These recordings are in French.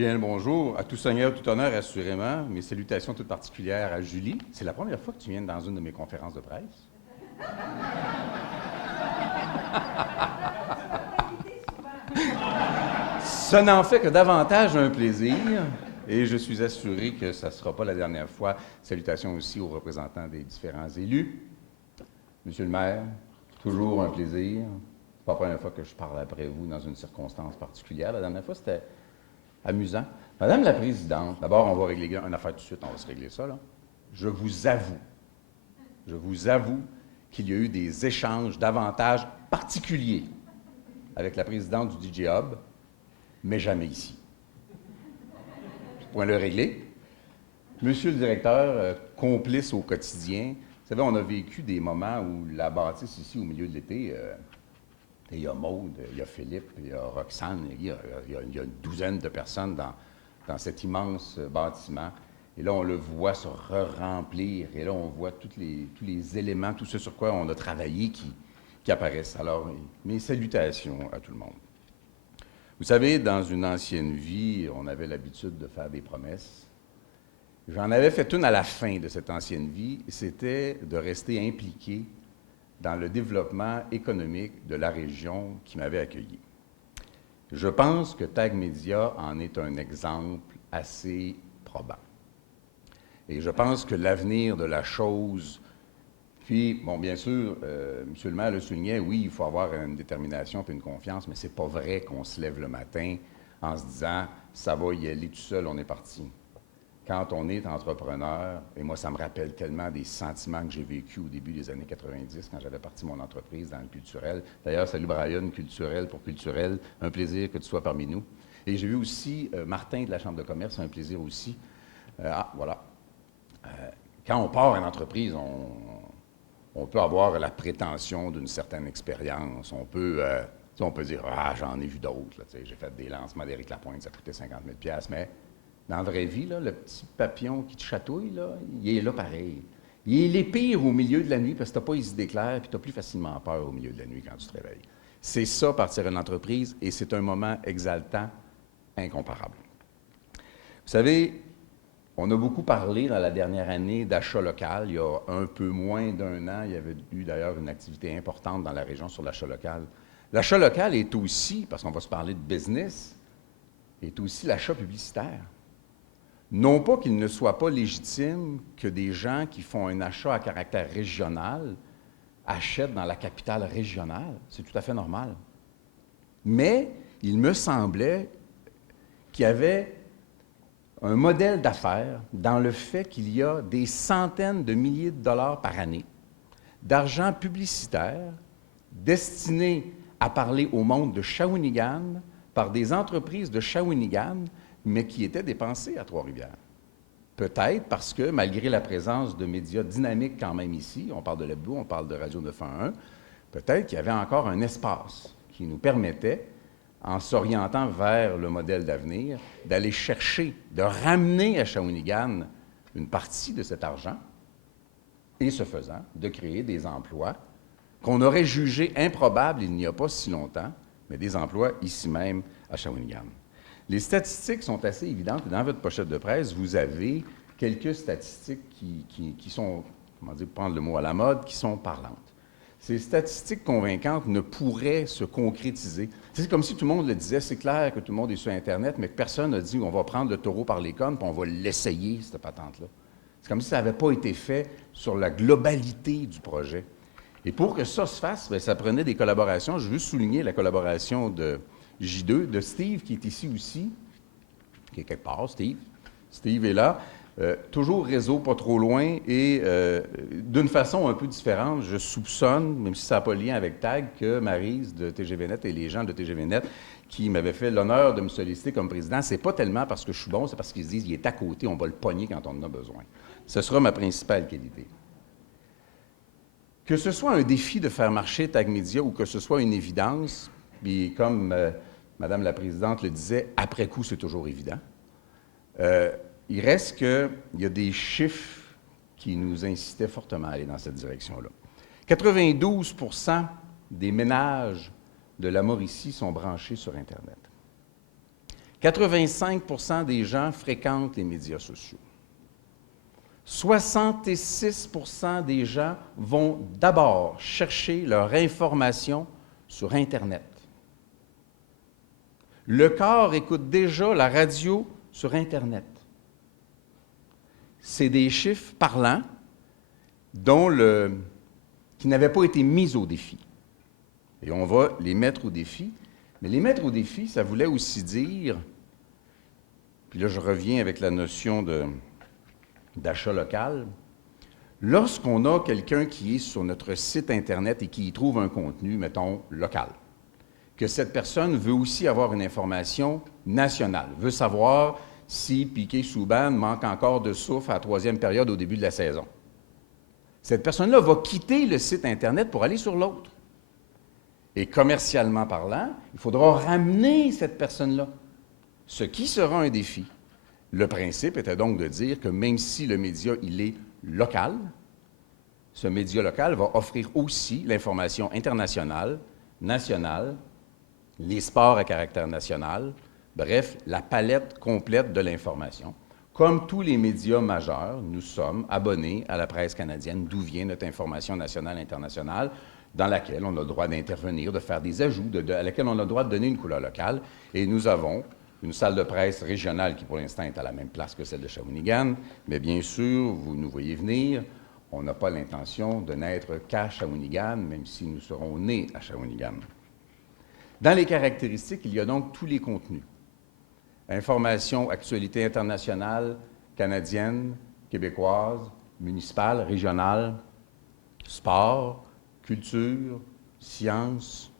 Bien le bonjour, à tout seigneur, tout honneur, assurément. Mes salutations toutes particulières à Julie. C'est la première fois que tu viens dans une de mes conférences de presse. Ça n'en fait que davantage un plaisir et je suis assuré que ça ne sera pas la dernière fois. Salutations aussi aux représentants des différents élus. Monsieur le maire, toujours un plaisir. C'est pas la première fois que je parle après vous dans une circonstance particulière. La dernière fois, c'était amusant. Madame la Présidente, d'abord, on va régler une affaire tout de suite, on va se régler ça, là. Je vous avoue qu'il y a eu des échanges davantage particuliers avec la présidente du DJ Hub, mais jamais ici. Point le réglé. Monsieur le directeur, complice au quotidien, vous savez, on a vécu des moments où la bâtisse ici, au milieu de l'été, il y a Maude, il y a Philippe, il y a Roxane, il y a une douzaine de personnes dans cet immense bâtiment. Et là, on le voit se remplir. Et là, on voit tous les éléments, tout ce sur quoi on a travaillé qui apparaissent. Alors, mes salutations à tout le monde. Vous savez, dans une ancienne vie, on avait l'habitude de faire des promesses. J'en avais fait une à la fin de cette ancienne vie, c'était de rester impliqué dans le développement économique de la région qui m'avait accueilli. Je pense que TAG Média en est un exemple assez probant. Et je pense que l'avenir de la chose, puis, bon, bien sûr, M. le maire le soulignait, oui, il faut avoir une détermination et une confiance, mais c'est pas vrai qu'on se lève le matin en se disant, ça va y aller tout seul, on est parti. Quand on est entrepreneur, et moi, ça me rappelle tellement des sentiments que j'ai vécus au début des années 90, quand j'avais parti mon entreprise dans le culturel. D'ailleurs, salut Brian, Culturel pour Culturel, un plaisir que tu sois parmi nous. Et j'ai vu aussi Martin de la Chambre de commerce, un plaisir aussi. Voilà. Quand on part une entreprise, on peut avoir la prétention d'une certaine expérience. On peut dire, j'en ai vu d'autres. J'ai fait des lancements d'Éric Lapointe, ça coûtait 50 000 $, mais dans la vraie vie, là, le petit papillon qui te chatouille, là, il est là pareil. Il est pire au milieu de la nuit parce que tu n'as pas les idées claires et tu as plus facilement peur au milieu de la nuit quand tu te réveilles. C'est ça, partir une entreprise, et c'est un moment exaltant, incomparable. Vous savez, on a beaucoup parlé dans la dernière année d'achat local. Il y a un peu moins d'un an, il y avait eu d'ailleurs une activité importante dans la région sur l'achat local. L'achat local est aussi, parce qu'on va se parler de business, est aussi l'achat publicitaire. Non pas qu'il ne soit pas légitime que des gens qui font un achat à caractère régional achètent dans la capitale régionale. C'est tout à fait normal. Mais il me semblait qu'il y avait un modèle d'affaires dans le fait qu'il y a des centaines de milliers de dollars par année d'argent publicitaire destiné à parler au monde de Shawinigan par des entreprises de Shawinigan, mais qui étaient dépensées à Trois-Rivières. Peut-être parce que, malgré la présence de médias dynamiques quand même ici, on parle de l'Hebdo, on parle de Radio 911, peut-être qu'il y avait encore un espace qui nous permettait, en s'orientant vers le modèle d'avenir, d'aller chercher, de ramener à Shawinigan une partie de cet argent, et ce faisant, de créer des emplois qu'on aurait jugés improbables il n'y a pas si longtemps, mais des emplois ici même à Shawinigan. Les statistiques sont assez évidentes. Dans votre pochette de presse, vous avez quelques statistiques qui sont, comment dire, pour prendre le mot à la mode, qui sont parlantes. Ces statistiques convaincantes ne pourraient se concrétiser. C'est comme si tout le monde le disait, c'est clair que tout le monde est sur Internet, mais que personne n'a dit on va prendre le taureau par les cornes puis on va l'essayer, cette patente-là. C'est comme si ça n'avait pas été fait sur la globalité du projet. Et pour que ça se fasse, bien, ça prenait des collaborations. Je veux souligner la collaboration de J2, de Steve, qui est ici aussi, qui est quelque part, Steve. Steve est là. Toujours réseau pas trop loin et d'une façon un peu différente, je soupçonne, même si ça n'a pas de lien avec TAG, que Maryse de TGVNet et les gens de TGVNet qui m'avaient fait l'honneur de me solliciter comme président, c'est pas tellement parce que je suis bon, c'est parce qu'ils se disent qu'il est à côté, on va le pogner quand on en a besoin. Ce sera ma principale qualité. Que ce soit un défi de faire marcher TAG Média ou que ce soit une évidence, puis comme Madame la Présidente le disait, après coup, c'est toujours évident. Il reste qu'il y a des chiffres qui nous incitaient fortement à aller dans cette direction-là. 92 % des ménages de la Mauricie sont branchés sur Internet. 85% des gens fréquentent les médias sociaux. 66% des gens vont d'abord chercher leur information sur Internet. Le quart écoute déjà la radio sur Internet. C'est des chiffres parlants qui n'avaient pas été mis au défi. Et on va les mettre au défi. Mais les mettre au défi, ça voulait aussi dire, puis là je reviens avec la notion d'achat local, lorsqu'on a quelqu'un qui est sur notre site Internet et qui y trouve un contenu, mettons, local, que cette personne veut aussi avoir une information nationale, veut savoir si Piquet-Souban manque encore de souffle à la troisième période au début de la saison. Cette personne-là va quitter le site Internet pour aller sur l'autre. Et commercialement parlant, il faudra ramener cette personne-là, ce qui sera un défi. Le principe était donc de dire que même si le média, il est local, ce média local va offrir aussi l'information internationale, nationale, les sports à caractère national, bref, la palette complète de l'information. Comme tous les médias majeurs, nous sommes abonnés à la presse canadienne, d'où vient notre information nationale et internationale, dans laquelle on a le droit d'intervenir, de faire des ajouts, à laquelle on a le droit de donner une couleur locale. Et nous avons une salle de presse régionale qui, pour l'instant, est à la même place que celle de Shawinigan. Mais bien sûr, vous nous voyez venir, on n'a pas l'intention de n'être qu'à Shawinigan, même si nous serons nés à Shawinigan. Dans les caractéristiques, il y a donc tous les contenus. Information, actualité internationale, canadienne, québécoise, municipale, régionale, sport, culture, sciences.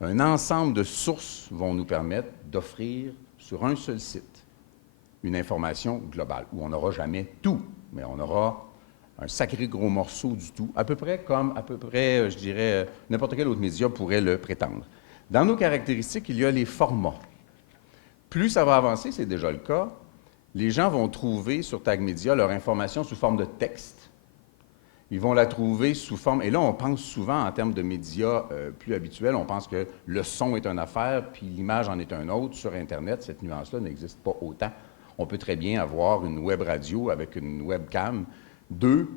Un ensemble de sources vont nous permettre d'offrir sur un seul site une information globale, où on n'aura jamais tout, mais on aura un sacré gros morceau du tout, à peu près comme, je dirais, n'importe quel autre média pourrait le prétendre. Dans nos caractéristiques, il y a les formats. Plus ça va avancer, c'est déjà le cas, les gens vont trouver sur Tag Media leur information sous forme de texte. Ils vont la trouver sous forme, et là on pense souvent en termes de médias plus habituels, on pense que le son est une affaire, puis l'image en est un autre. Sur Internet, cette nuance-là n'existe pas autant. On peut très bien avoir une web radio avec une webcam,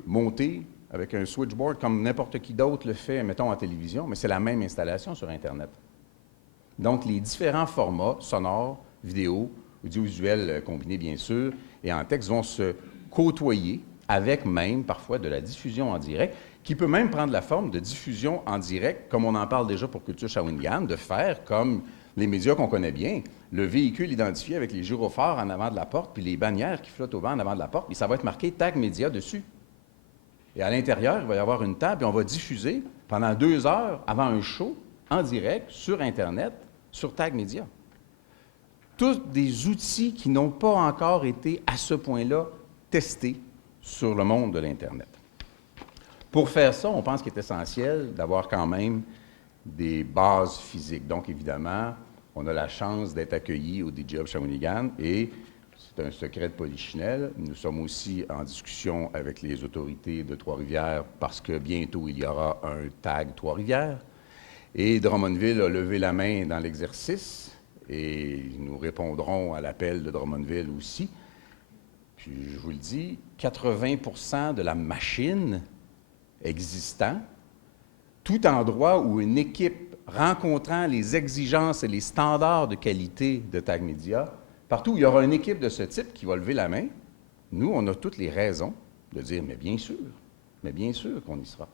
montée avec un switchboard comme n'importe qui d'autre le fait, mettons en télévision, mais c'est la même installation sur Internet. Donc les différents formats sonores, vidéo, audiovisuels combinés bien sûr, et en texte vont se côtoyer avec même parfois de la diffusion en direct, qui peut même prendre la forme de diffusion en direct, comme on en parle déjà pour Culture Shawinigan, de faire comme les médias qu'on connaît bien, le véhicule identifié avec les gyrophares en avant de la porte, puis les bannières qui flottent au vent en avant de la porte, puis ça va être marqué Tag Média dessus. Et à l'intérieur, il va y avoir une table, et on va diffuser pendant 2 heures avant un show, en direct, sur Internet, sur Tag Média. Tous des outils qui n'ont pas encore été, à ce point-là, testés sur le monde de l'Internet. Pour faire ça, on pense qu'il est essentiel d'avoir quand même des bases physiques. Donc, évidemment, on a la chance d'être accueillis au DJ of Shawinigan et c'est un secret de polichinelle. Nous sommes aussi en discussion avec les autorités de Trois-Rivières parce que bientôt, il y aura un tag Trois-Rivières. Et Drummondville a levé la main dans l'exercice et nous répondrons à l'appel de Drummondville aussi. Puis, je vous le dis, 80% de la machine existant, tout endroit où une équipe rencontrant les exigences et les standards de qualité de Tag Media, partout où il y aura une équipe de ce type qui va lever la main, nous, on a toutes les raisons de dire, mais bien sûr qu'on y sera.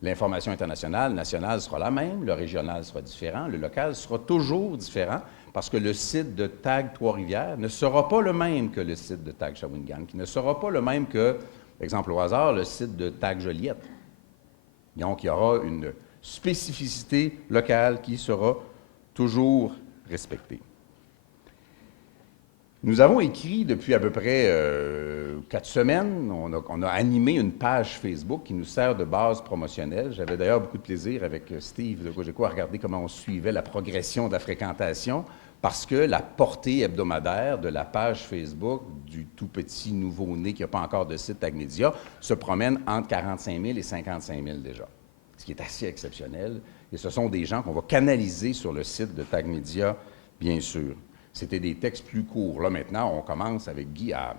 L'information internationale, nationale sera la même, le régional sera différent, le local sera toujours différent, parce que le site de Tag Trois-Rivières ne sera pas le même que le site de Tag Shawinigan, qui ne sera pas le même que, exemple au hasard, le site de Tag Joliette. Donc, il y aura une spécificité locale qui sera toujours respectée. Nous avons écrit depuis à peu près 4 semaines, on a animé une page Facebook qui nous sert de base promotionnelle. J'avais d'ailleurs beaucoup de plaisir avec Steve de Cogeco à regarder comment on suivait la progression de la fréquentation, parce que la portée hebdomadaire de la page Facebook du tout petit nouveau-né qui n'a pas encore de site Tag Media se promène entre 45 000 et 55 000 déjà, ce qui est assez exceptionnel. Et ce sont des gens qu'on va canaliser sur le site de Tag Media, bien sûr. c'était des textes plus courts. Là, maintenant, on commence avec Guy à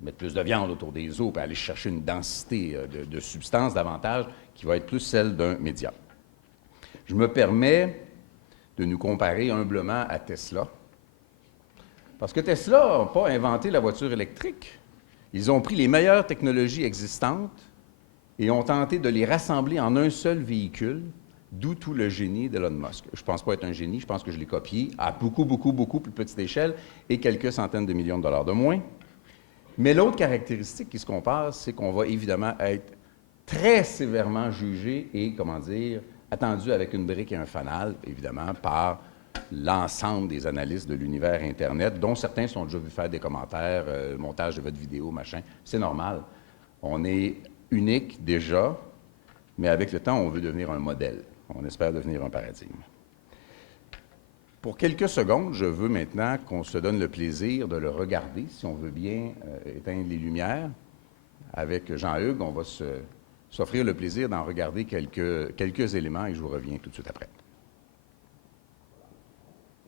mettre plus de viande autour des os, puis aller chercher une densité de substance davantage qui va être plus celle d'un média. Je me permets de nous comparer humblement à Tesla, parce que Tesla n'a pas inventé la voiture électrique. Ils ont pris les meilleures technologies existantes et ont tenté de les rassembler en un seul véhicule, d'où tout le génie d'Elon Musk. Je ne pense pas être un génie, je pense que je l'ai copié à beaucoup plus petite échelle et quelques centaines de millions de dollars de moins. Mais l'autre caractéristique qui se compare, c'est qu'on va évidemment être très sévèrement jugé et, attendu avec une brique et un fanal, évidemment, par l'ensemble des analystes de l'univers Internet, dont certains sont déjà vus faire des commentaires, montage de votre vidéo, machin. C'est normal. On est unique déjà, mais avec le temps, on veut devenir un modèle. On espère devenir un paradigme. Pour quelques secondes, je veux maintenant qu'on se donne le plaisir de le regarder, si on veut bien éteindre les lumières. Avec Jean-Hugues, on va s'offrir le plaisir d'en regarder quelques éléments et je vous reviens tout de suite après.